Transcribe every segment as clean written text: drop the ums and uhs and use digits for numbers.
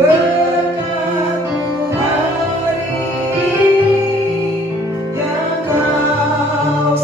Berkatmu hari yang kau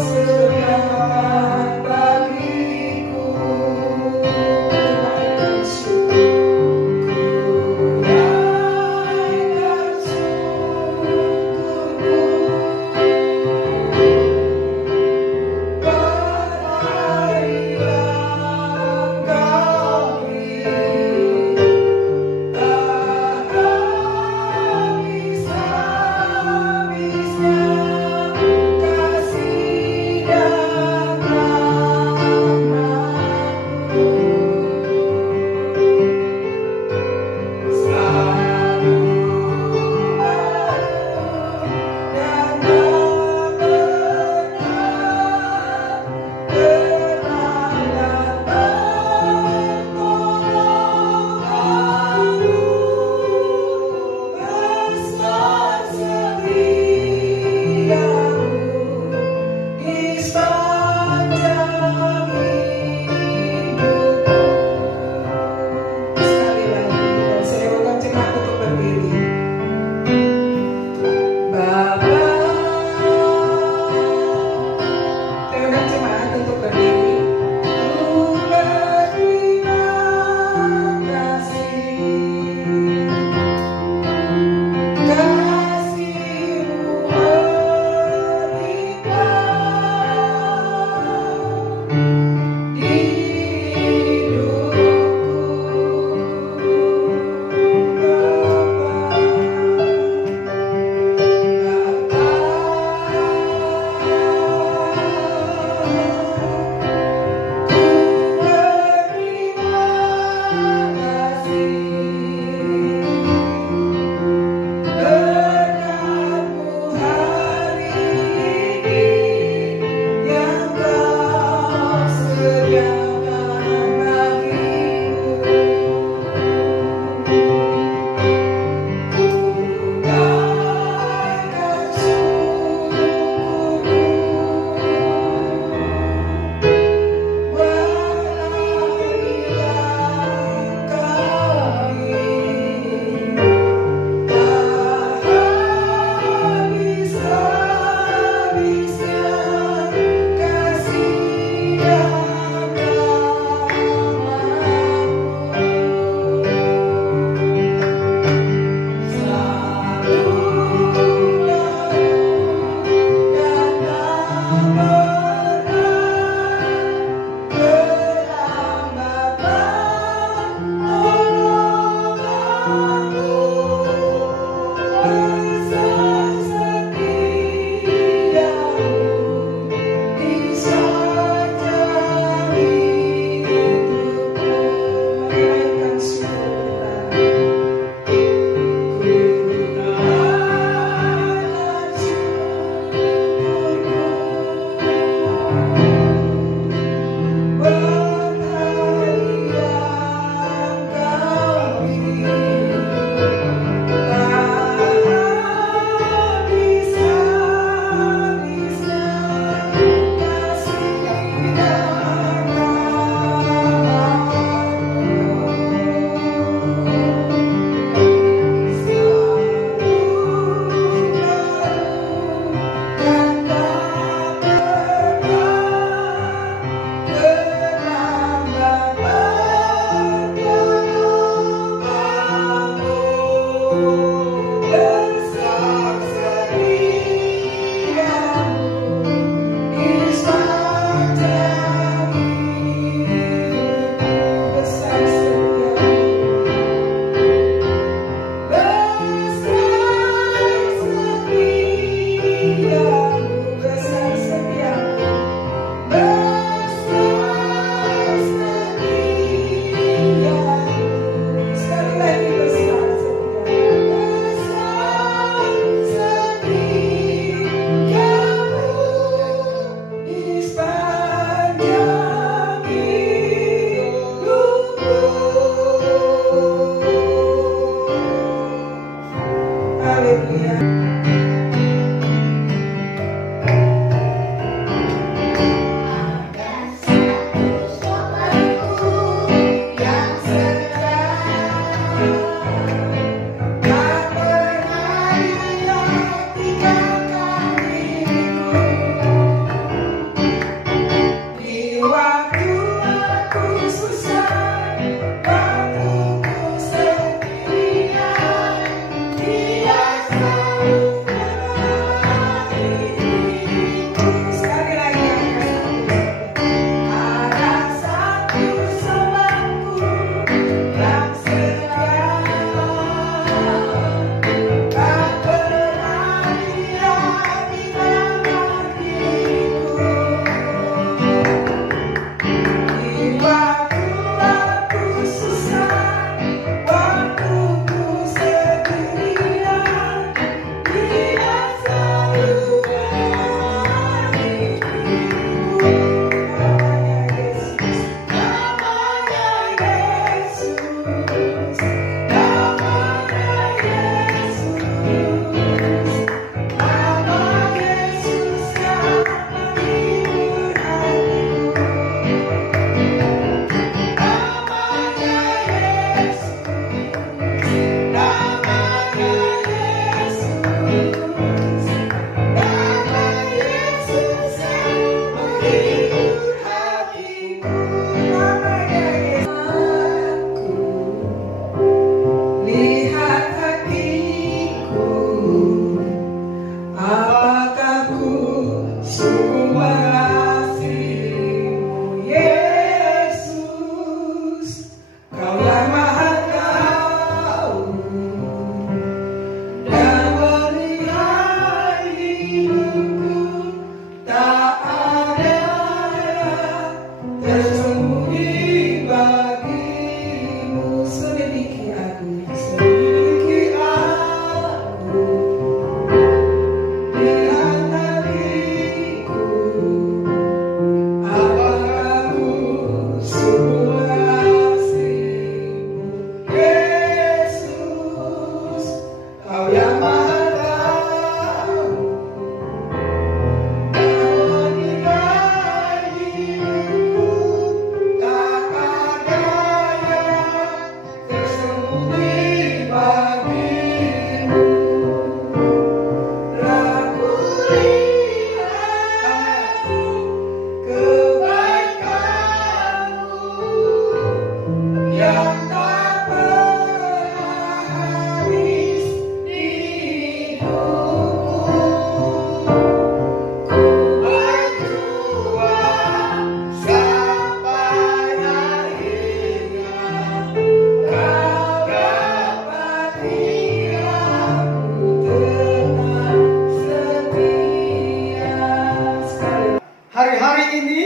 ini,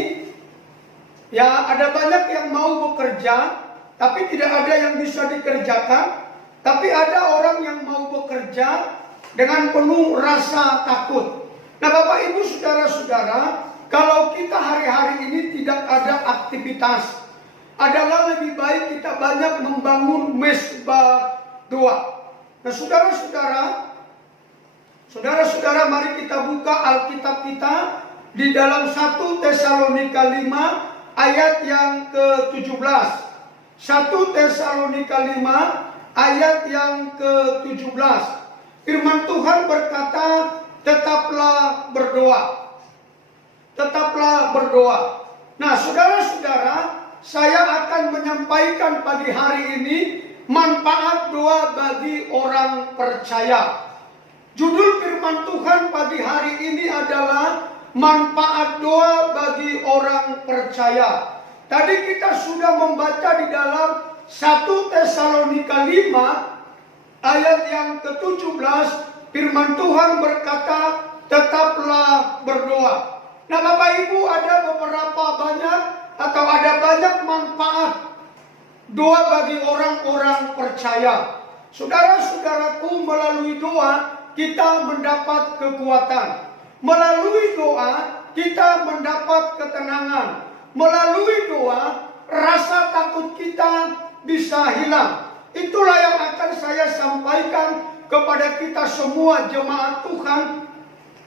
ya ada banyak yang mau bekerja, tapi tidak ada yang bisa dikerjakan. Tapi ada orang yang mau bekerja dengan penuh rasa takut. Nah Bapak Ibu Saudara-saudara, kalau kita hari-hari ini tidak ada aktivitas, adalah lebih baik kita banyak membangun mesbah doa. Nah saudara-saudara, mari kita buka Alkitab kita di dalam 1 Tesalonika 5 ayat yang ke-17. 1 Tesalonika 5 ayat yang ke-17. Firman Tuhan berkata, tetaplah berdoa. Tetaplah berdoa. Nah saudara-saudara, saya akan menyampaikan pagi hari ini manfaat doa bagi orang percaya. Judul firman Tuhan pagi hari ini adalah manfaat doa bagi orang percaya. Tadi kita sudah membaca di dalam 1 Tesalonika 5 ayat yang ke-17, firman Tuhan berkata, tetaplah berdoa. Nah Bapak Ibu, ada beberapa banyak atau ada banyak manfaat doa bagi orang-orang percaya. Saudara-saudaraku, melalui doa kita mendapat kekuatan. Melalui doa kita mendapat ketenangan. Melalui doa rasa takut kita bisa hilang. Itulah yang akan saya sampaikan kepada kita semua jemaat Tuhan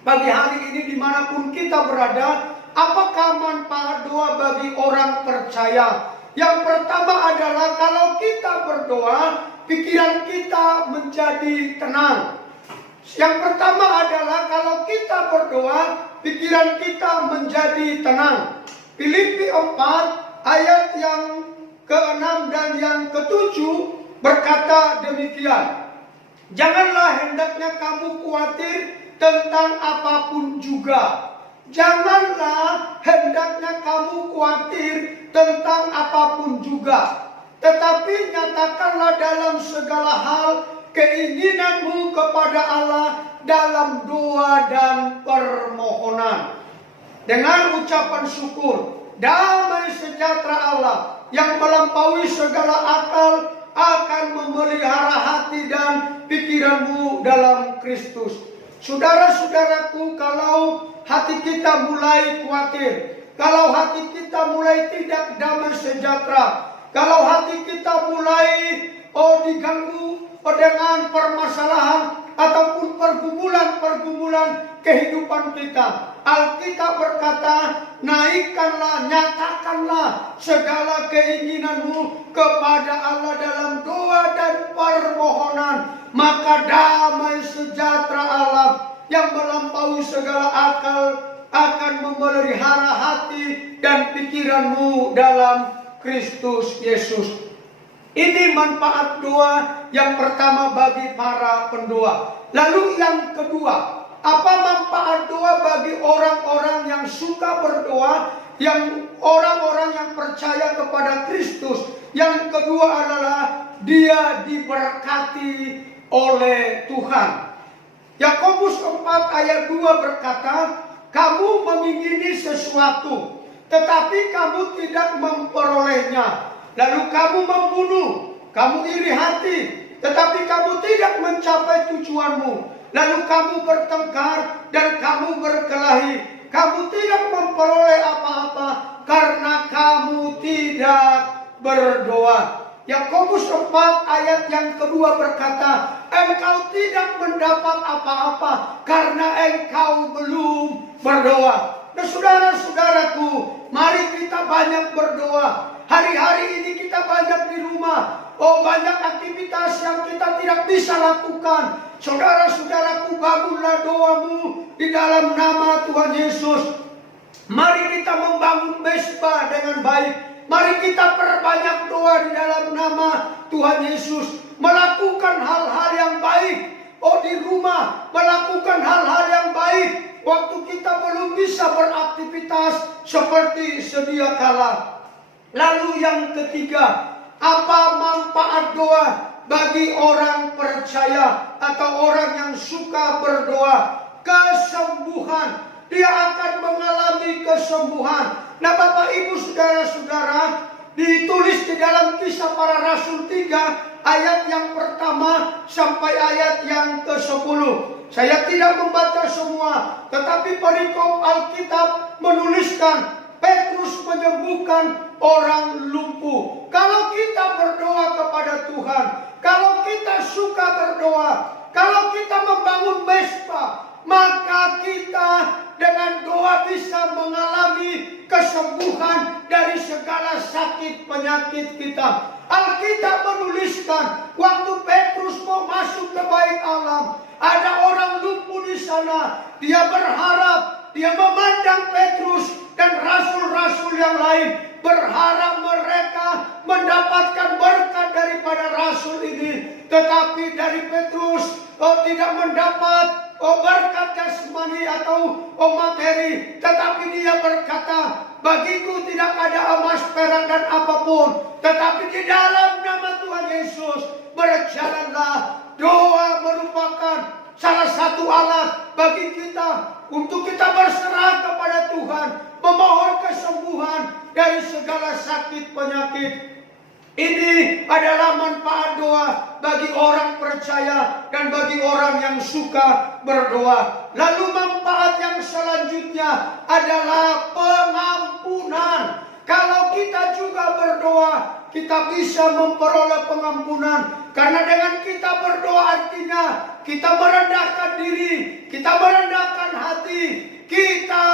pagi hari ini dimanapun kita berada. Apakah manfaat doa bagi orang percaya? Yang pertama adalah kalau kita berdoa, pikiran kita menjadi tenang. Yang pertama adalah kalau kita berdoa, pikiran kita menjadi tenang. Filipi 4 ayat yang ke-6 dan yang ke-7 berkata demikian. Janganlah hendaknya kamu khawatir tentang apapun juga. Janganlah hendaknya kamu khawatir tentang apapun juga. Tetapi nyatakanlah dalam segala hal keinginanmu kepada Allah dalam doa dan permohonan. Dengan ucapan syukur, damai sejahtera Allah yang melampaui segala akal akan memelihara hati dan pikiranmu dalam Kristus. Saudara-saudaraku, kalau hati kita mulai khawatir, kalau hati kita mulai tidak damai sejahtera, kalau hati kita mulai diganggu dengan permasalahan ataupun pergumulan kehidupan kita, Alkitab berkata, naikkanlah, nyatakanlah segala keinginanmu kepada Allah dalam doa dan permohonan. Maka damai sejahtera Allah yang melampaui segala akal akan memelihara hati dan pikiranmu dalam Kristus Yesus. Ini manfaat doa yang pertama bagi para pendoa. Lalu yang kedua, apa manfaat doa bagi orang-orang yang suka berdoa, yang orang-orang yang percaya kepada Kristus? Yang kedua adalah dia diberkati oleh Tuhan. Yakobus 4 ayat 2 berkata, kamu mengingini sesuatu, tetapi kamu tidak memperolehnya. Lalu kamu membunuh, kamu iri hati, tetapi kamu tidak mencapai tujuanmu. Lalu kamu bertengkar dan kamu berkelahi. Kamu tidak memperoleh apa-apa karena kamu tidak berdoa. Yakobus 4 ayat yang kedua berkata, engkau tidak mendapat apa-apa karena engkau belum berdoa. Nah saudara-saudaraku, mari kita banyak berdoa. Hari-hari ini kita banyak di rumah. Banyak aktivitas yang kita tidak bisa lakukan. Saudara-saudaraku, bangunlah doamu di dalam nama Tuhan Yesus. Mari kita membangun mesbah dengan baik. Mari kita perbanyak doa di dalam nama Tuhan Yesus. Melakukan hal-hal yang baik. Di rumah, melakukan hal-hal yang baik. Waktu kita belum bisa beraktivitas seperti sedia kala. Lalu yang ketiga, apa manfaat doa bagi orang percaya atau orang yang suka berdoa? Kesembuhan. Dia akan mengalami bagi kesembuhan. Nah Bapak Ibu Saudara-saudara, ditulis di dalam Kisah Para Rasul 3 ayat yang pertama sampai ayat yang ke-10. Saya tidak membaca semua, tetapi perikop Alkitab menuliskan Petrus menyembuhkan orang lumpuh. Kalau kita berdoa kepada Tuhan, kalau kita suka berdoa, kalau kita membangun mesbah, maka kita dengan doa bisa mengalami kesembuhan dari segala sakit penyakit kita. Alkitab menuliskan waktu Petrus mau masuk ke bait Allah, ada orang lumpuh di sana. Dia berharap, dia memandang Petrus dan rasul-rasul yang lain, berharap mereka mendapatkan berkat daripada rasul ini. Tetapi dari Petrus tidak mendapat berkat jasmani atau materi. Tetapi dia berkata, bagiku tidak ada emas, perak dan apapun, tetapi di dalam nama Tuhan Yesus berjalanlah. Doa merupakan salah satu alat bagi kita untuk kita berserah kepada Tuhan, memohon kesembuhan dari segala sakit penyakit. Ini adalah manfaat doa bagi orang percaya dan bagi orang yang suka berdoa. Lalu manfaat yang selanjutnya adalah pengampunan. Kalau kita juga berdoa, kita bisa memperoleh pengampunan. Karena dengan kita berdoa artinya kita merendahkan diri, kita merendahkan hati, kita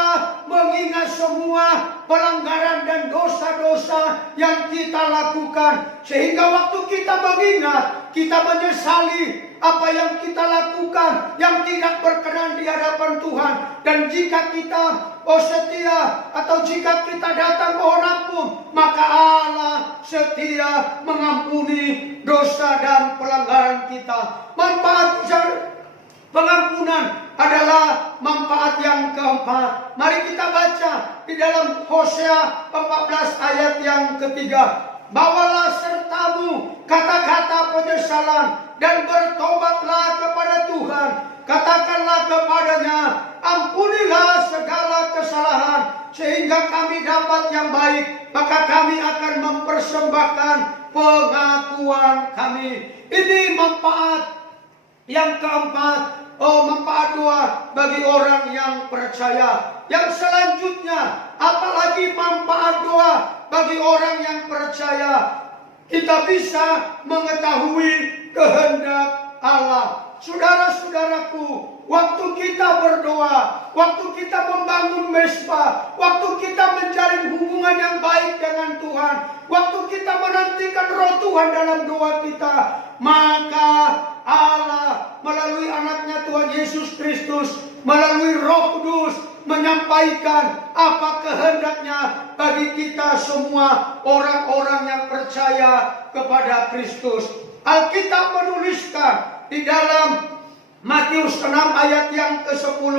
mengingat semua pelanggaran dan dosa-dosa yang kita lakukan. Sehingga waktu kita mengingat, kita menyesali apa yang kita lakukan yang tidak berkenan di hadapan Tuhan. Dan jika kita setia atau jika kita datang mohon ampun, maka Allah setia mengampuni dosa dan pelanggaran kita. Manfaat pengampunan adalah manfaat yang keempat. Mari kita baca di dalam Hosea 14 ayat yang ketiga. Bawalah sertamu kata-kata penyesalan dan bertobatlah kepada Tuhan. Katakanlah kepadanya, ampunilah segala kesalahan sehingga kami dapat yang baik, maka kami akan mempersembahkan pengakuan kami. Ini manfaat yang keempat. Manfaat doa bagi orang yang percaya. Yang selanjutnya, apalagi manfaat doa bagi orang yang percaya? Kita bisa mengetahui kehendak Allah. Saudara-saudaraku, waktu kita berdoa, waktu kita membangun mesbah, waktu kita menjalin hubungan yang baik dengan Tuhan, waktu kita menantikan roh Tuhan dalam doa kita, maka Allah melalui anaknya Tuhan Yesus Kristus, melalui Roh Kudus menyampaikan apa kehendaknya bagi kita semua orang-orang yang percaya kepada Kristus. Alkitab menuliskan di dalam Matius 6 ayat yang ke-10,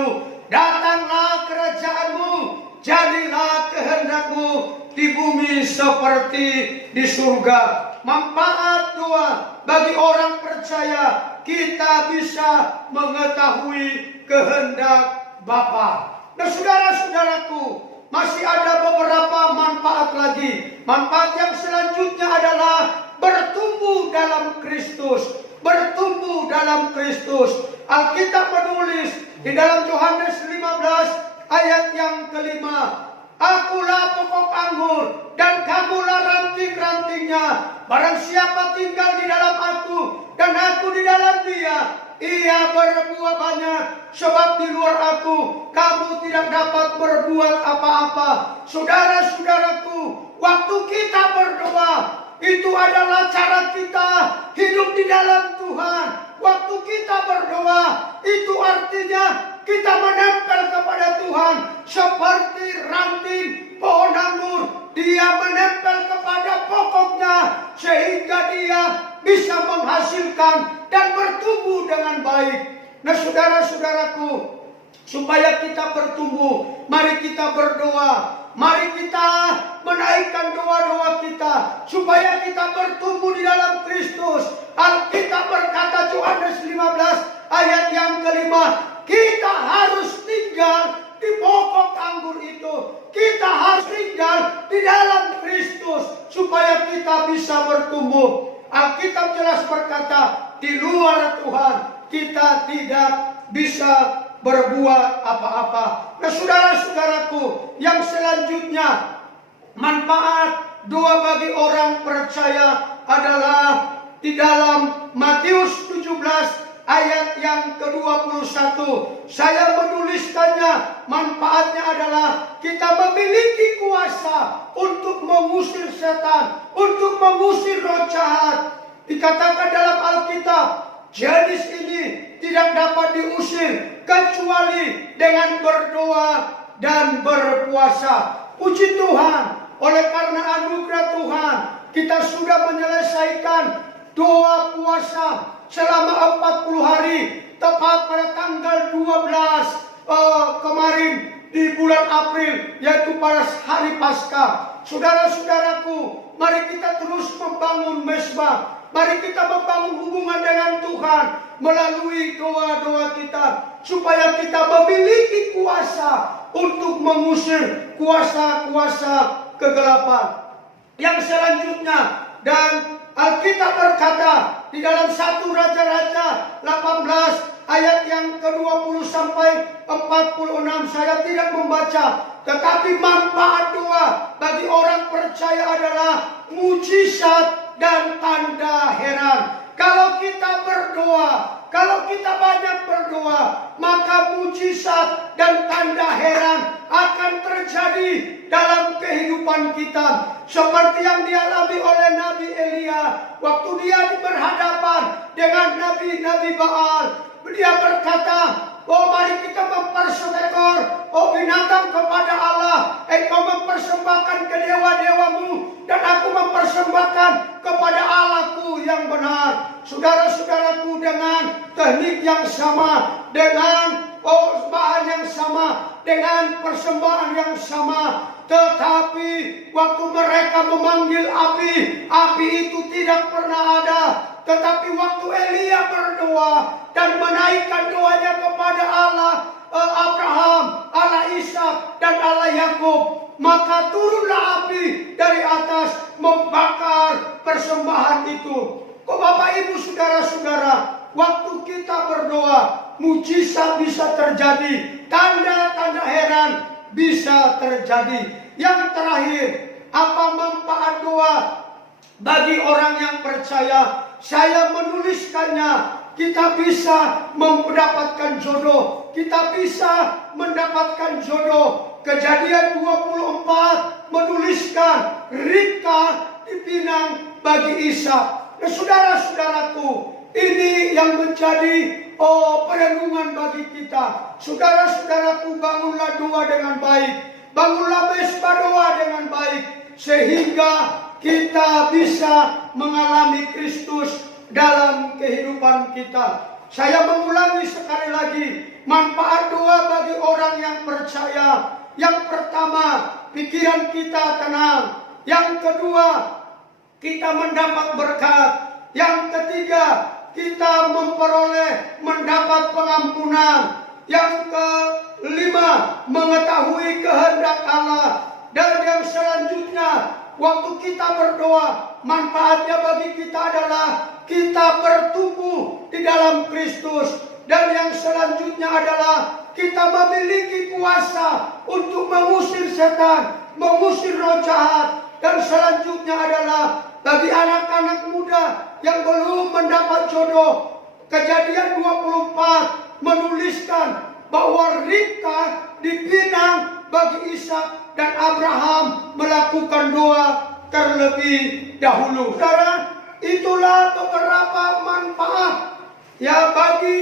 datanglah kerajaanmu, jadilah kehendakmu di bumi seperti di surga. Manfaat doa bagi orang percaya, kita bisa mengetahui kehendak Bapa. Nah saudara-saudaraku, masih ada beberapa manfaat lagi. Manfaat yang selanjutnya adalah bertumbuh dalam Kristus. Bertumbuh dalam Kristus. Alkitab menulis di dalam Yohanes 15 ayat yang kelima, akulah pokok anggur dan kamulah ranting-rantingnya. Barang siapa tinggal di dalam aku dan aku di dalam dia, ia berbuah banyak. Sebab di luar aku kamu tidak dapat berbuat apa-apa. Saudara-saudaraku, waktu kita berdoa, itu adalah cara kita hidup di dalam Tuhan. Waktu kita berdoa, itu artinya kita menempel kepada Tuhan seperti ranting pohon anggur. Dia menempel kepada pokoknya sehingga dia bisa menghasilkan dan bertumbuh dengan baik. Nah saudara-saudaraku, supaya kita bertumbuh, mari kita berdoa. Mari kita menaikkan doa-doa kita supaya kita bertumbuh di dalam Kristus. Alkitab berkata Yohanes 15 ayat yang kelima, kita harus tinggal di pokok anggur makmur itu. Kita harus tinggal di dalam Kristus supaya kita bisa bertumbuh. Alkitab jelas berkata, di luar Tuhan kita tidak bisa berbuat apa-apa. Nah, saudara-saudaraku, yang selanjutnya, manfaat doa bagi orang percaya adalah di dalam Matius 17 ayat yang ke-21. Saya menuliskannya, manfaatnya adalah kita memiliki kuasa untuk mengusir setan, untuk mengusir roh jahat. Dikatakan dalam Alkitab, jenis ini tidak dapat diusir kecuali dengan berdoa dan berpuasa. Puji Tuhan, oleh karena anugerah Tuhan, kita sudah menyelesaikan doa puasa selama 40 hari, tepat pada tanggal 12 kemarin di bulan April, yaitu pada hari Paskah. Saudara-saudaraku, mari kita terus membangun mesbah. Mari kita membangun hubungan dengan Tuhan melalui doa-doa kita, supaya kita memiliki kuasa untuk mengusir kuasa-kuasa kegelapan. Yang selanjutnya, dan Alkitab berkata di dalam 1 Raja-Raja 18 ayat yang ke-20 sampai 46, saya tidak membaca, tetapi manfaat doa bagi orang percaya adalah mujizat dan tanda heran. Kalau kita berdoa, kalau kita banyak berdoa, maka mujizat dan tanda heran akan terjadi dalam kehidupan kita. Seperti yang dialami oleh Nabi Elia waktu dia berhadapan dengan nabi-nabi Baal. Dia berkata, oh mari kita mempersembahkan binatang kepada Allah. Engkau mempersembahkan ke dewa-dewamu, dan aku mempersembahkan kepada Allahku yang benar. Saudara-saudaraku, dengan teknik yang sama, dengan bahan yang sama, dengan persembahan yang sama, tetapi waktu mereka memanggil api, api itu tidak pernah ada. Tetapi waktu Elia berdoa dan menaikkan doanya kepada Allah Abraham, Allah Ishak, dan Allah Yakub, maka turunlah api dari atas membakar persembahan itu. Kok Bapak Ibu saudara-saudara, waktu kita berdoa, mujizat bisa terjadi, tanda-tanda heran bisa terjadi. Yang terakhir, apa manfaat doa bagi orang yang percaya? Saya menuliskannya. Kita bisa mendapatkan jodoh, kita bisa mendapatkan jodoh. Kejadian 24 menuliskan Ribka dipinang bagi Ishak. Nah, saudara-saudaraku, ini yang menjadi perenungan bagi kita. Saudara-saudaraku, bangunlah doa dengan baik, bangunlah mesbah doa dengan baik, sehingga kita bisa mengalami Kristus dalam kehidupan kita. Saya mengulangi sekali lagi, manfaat doa bagi orang yang percaya. Yang pertama, pikiran kita tenang. Yang kedua, kita mendapat berkat. Yang ketiga, kita mendapat pengampunan. Yang kelima, mengetahui kehendak Allah. Dan yang selanjutnya, waktu kita berdoa, manfaatnya bagi kita adalah kita bertumbuh di dalam Kristus. Dan yang selanjutnya adalah kita memiliki kuasa untuk mengusir setan, mengusir roh jahat. Dan selanjutnya adalah bagi anak-anak muda yang belum mendapat jodoh, Kejadian 24 menuliskan bahwa Ribka dipinang bagi Ishak, dan Abraham melakukan doa terlebih dahulu. Saudara, itulah beberapa manfaat ya bagi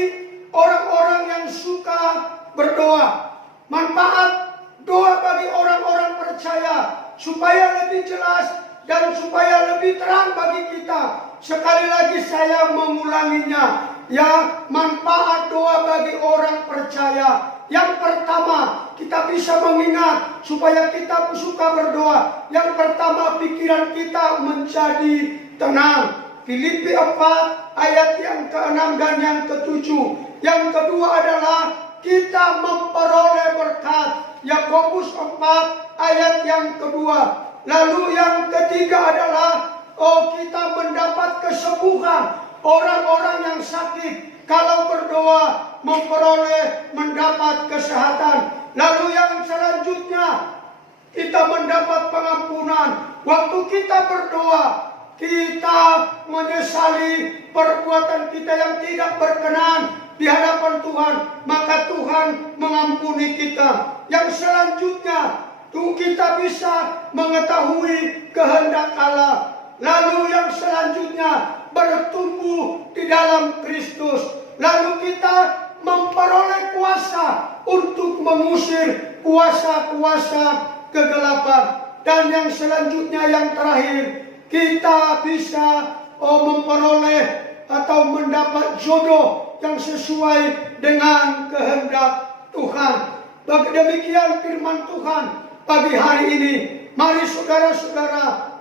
orang-orang yang suka berdoa. Manfaat doa bagi orang-orang percaya supaya lebih jelas dan supaya lebih terang bagi kita. Sekali lagi saya mengulanginya, ya, manfaat doa bagi orang percaya. Yang pertama, kita bisa mengingat supaya kita suka berdoa. Yang pertama, pikiran kita menjadi tenang. Filipi 4 ayat yang ke-6 dan yang ke-7. Yang kedua adalah kita memperoleh berkat. Ya, Yakobus 4 ayat yang kedua. Lalu yang ketiga adalah kita mendapat kesembuhan. Orang-orang yang sakit kalau berdoa memperoleh mendapat kesehatan. Lalu yang selanjutnya kita mendapat pengampunan. Waktu kita berdoa, kita menyesali perbuatan kita yang tidak berkenan di hadapan Tuhan, maka Tuhan mengampuni kita. Yang selanjutnya, kita bisa mengetahui kehendak Allah. Lalu yang selanjutnya, bertumbuh di dalam Kristus. Lalu kita memperoleh kuasa untuk mengusir kuasa-kuasa kegelapan. Dan yang selanjutnya, yang terakhir, kita bisa memperoleh atau mendapat jodoh yang sesuai dengan kehendak Tuhan. Demikian firman Tuhan pagi hari ini. Mari saudara-saudara,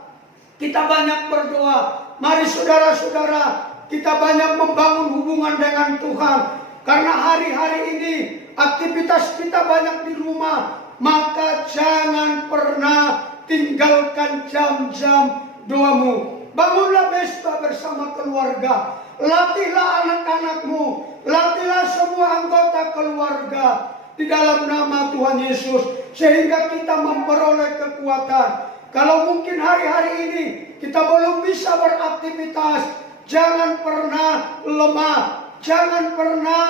kita banyak berdoa. Mari saudara-saudara, kita banyak membangun hubungan dengan Tuhan. Karena hari-hari ini aktivitas kita banyak di rumah. Maka jangan pernah tinggalkan jam-jam doamu. Bangunlah mesbah bersama keluarga. Latihlah anak-anakmu. Latihlah semua anggota keluarga di dalam nama Tuhan Yesus. Sehingga kita memperoleh kekuatan. Kalau mungkin hari-hari ini kita belum bisa beraktivitas, jangan pernah lemah. Jangan pernah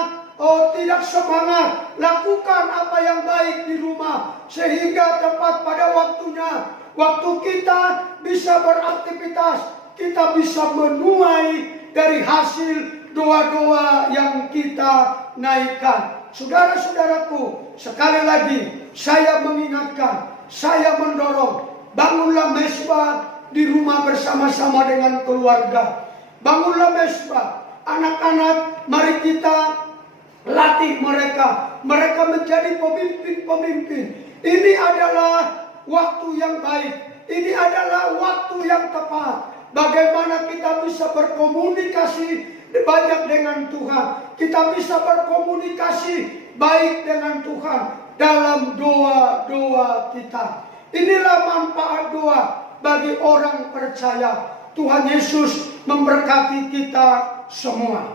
tidak semangat. Lakukan apa yang baik di rumah. Sehingga tepat pada waktunya, waktu kita bisa beraktivitas, kita bisa menuai dari hasil doa-doa yang kita naikkan. Saudara-saudaraku, sekali lagi saya mengingatkan, saya mendorong, bangunlah mesbah di rumah bersama-sama dengan keluarga. Bangunlah mesbah. Anak-anak, mari kita latih mereka. Mereka menjadi pemimpin-pemimpin. Ini adalah waktu yang baik. Ini adalah waktu yang tepat. Bagaimana kita bisa berkomunikasi banyak dengan Tuhan. Kita bisa berkomunikasi baik dengan Tuhan dalam doa-doa kita. Inilah manfaat doa bagi orang percaya. Tuhan Yesus memberkati kita semua.